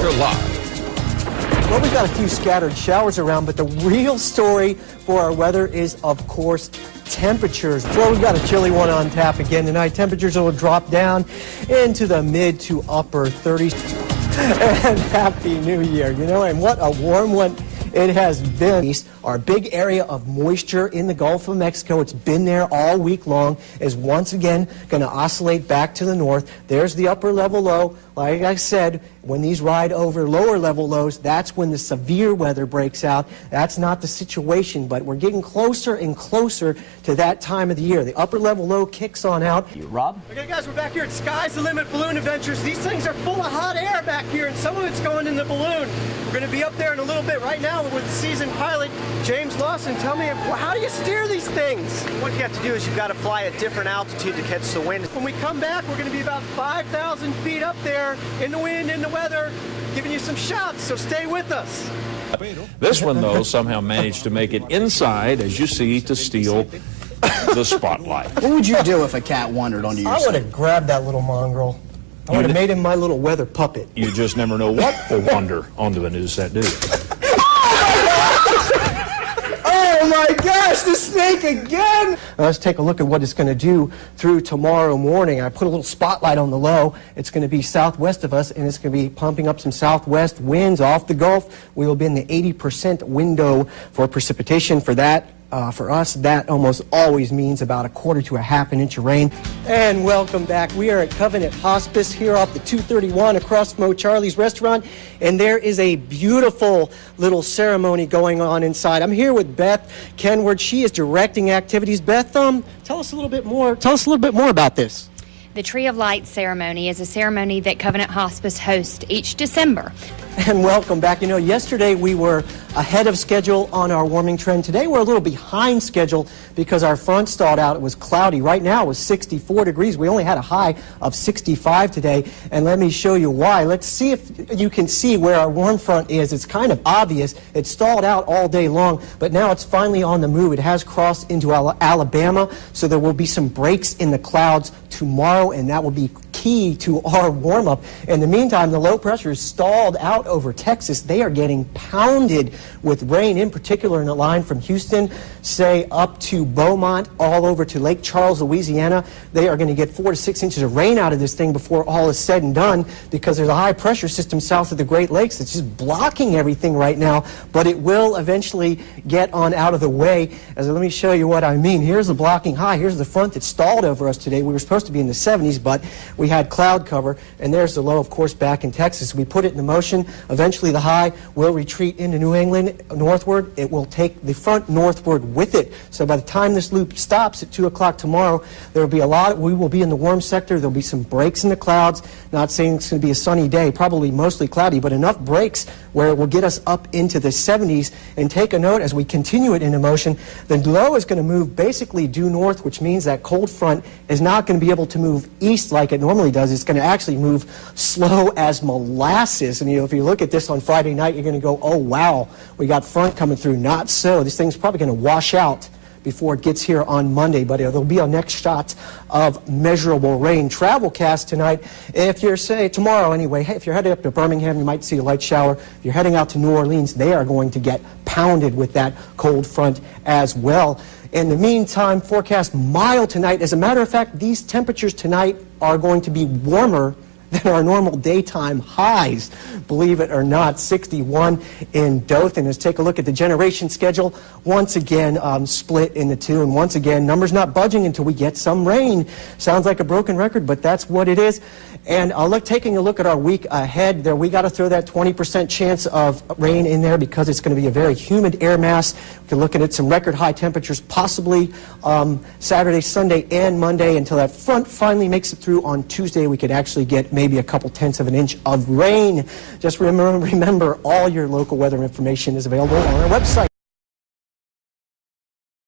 Weather Live. Well, we've got a few scattered showers around, but the real story for our weather is, of course, temperatures. Well, we've got a chilly one on tap again tonight. Temperatures will drop down into the mid to upper 30s. And Happy New Year. You know, and what a warm one it has been. Our big area of moisture in the Gulf of Mexico, it's been there all week long, is once again going to oscillate back to the north. There's the upper level low. Like I said, when these ride over lower level lows, that's when the severe weather breaks out. That's not the situation, but we're getting closer and closer to that time of the year. The upper level low kicks on out. Rob? Okay, guys, we're back here at Sky's the Limit Balloon Adventures. These things are full of hot air back here, and some of it's going in the balloon. We're going to be up there in a little bit. Right now, with seasoned pilot James Lawson. Tell me, how do you steer these things? What you have to do is you've got to fly at different altitude to catch the wind. When we come back, we're going to be about 5,000 feet up there in the wind, in the weather, giving you some shots, so stay with us. This one, though, somehow managed to make it inside, as you see, to steal the spotlight. What would you do if a cat wandered onto your I would side? have grabbed that little mongrel. I would have made him my little weather puppet. You just never know what will wander onto a news set, do you? Oh my gosh, the snake again! Let's take a look at what it's going to do through tomorrow morning. I put a little spotlight on the low. It's going to be southwest of us, and it's going to be pumping up some southwest winds off the Gulf. We will be in the 80% window for precipitation for that. For us, that almost always means about 1/4 to 1/2 inch of rain. And welcome back. We are at Covenant Hospice here off the 231 across from O'Charlie's restaurant, and there is a beautiful little ceremony going on inside. I'm here with Beth Kenward. She is directing activities. Beth, tell us a little bit more. Tell us a little bit more about this. The Tree of Light ceremony is a ceremony that Covenant Hospice hosts each December. And welcome back. You know, yesterday we were ahead of schedule on our warming trend. Today we're a little behind schedule because our front stalled out. It was cloudy. Right now it was 64 degrees. We only had a high of 65 today. And let me show you why. Let's see if you can see where our warm front is. It's kind of obvious. It stalled out all day long, but now it's finally on the move. It has crossed into Alabama, so there will be some breaks in the clouds tomorrow, and that will be key to our warm-up. In the meantime, the low pressure is stalled out over Texas. They are getting pounded with rain, in particular in the line from Houston, say up to Beaumont, all over to Lake Charles, Louisiana. They are going to get 4 to 6 inches of rain out of this thing before all is said and done, because there's a high pressure system south of the Great Lakes that's just blocking everything right now, but it will eventually get on out of the way. Let me show you what I mean. Here's the blocking high. Here's the front that stalled over us today. We were supposed to be in the 70s, but we had cloud cover, and there's the low, of course, back in Texas. We put it in motion. Eventually the high will retreat into New England northward. It will take the front northward with it. So by the time this loop stops at 2 o'clock tomorrow, there will be we will be in the warm sector. There'll be some breaks in the clouds. Not saying it's going to be a sunny day, probably mostly cloudy, but enough breaks where it will get us up into the 70s. And take a note, as we continue it into motion, the low is going to move basically due north, which means that cold front is not going to be able to move east like it normally does. It's going to actually move slow as molasses. And if you look at this on Friday night, you're going to go, oh wow, we got front coming through. Not so. This thing's probably going to wash out before it gets here on Monday, but there'll be a next shot of measurable rain. Travelcast tonight, if you're, tomorrow anyway, if you're heading up to Birmingham, you might see a light shower. If you're heading out to New Orleans, they are going to get pounded with that cold front as well. In the meantime, forecast mild tonight. As a matter of fact, these temperatures tonight are going to be warmer than our normal daytime highs, believe it or not. 61 in Dothan. Let's take a look at the generation schedule. Once again, split into two, and once again, numbers not budging until we get some rain. Sounds like a broken record, but that's what it is. And taking a look at our week ahead, there we got to throw that 20% chance of rain in there because it's going to be a very humid air mass. We can look at some record high temperatures, possibly Saturday, Sunday, and Monday. Until that front finally makes it through on Tuesday, we could actually get maybe a couple tenths of an inch of rain. Just remember, all your local weather information is available on our website.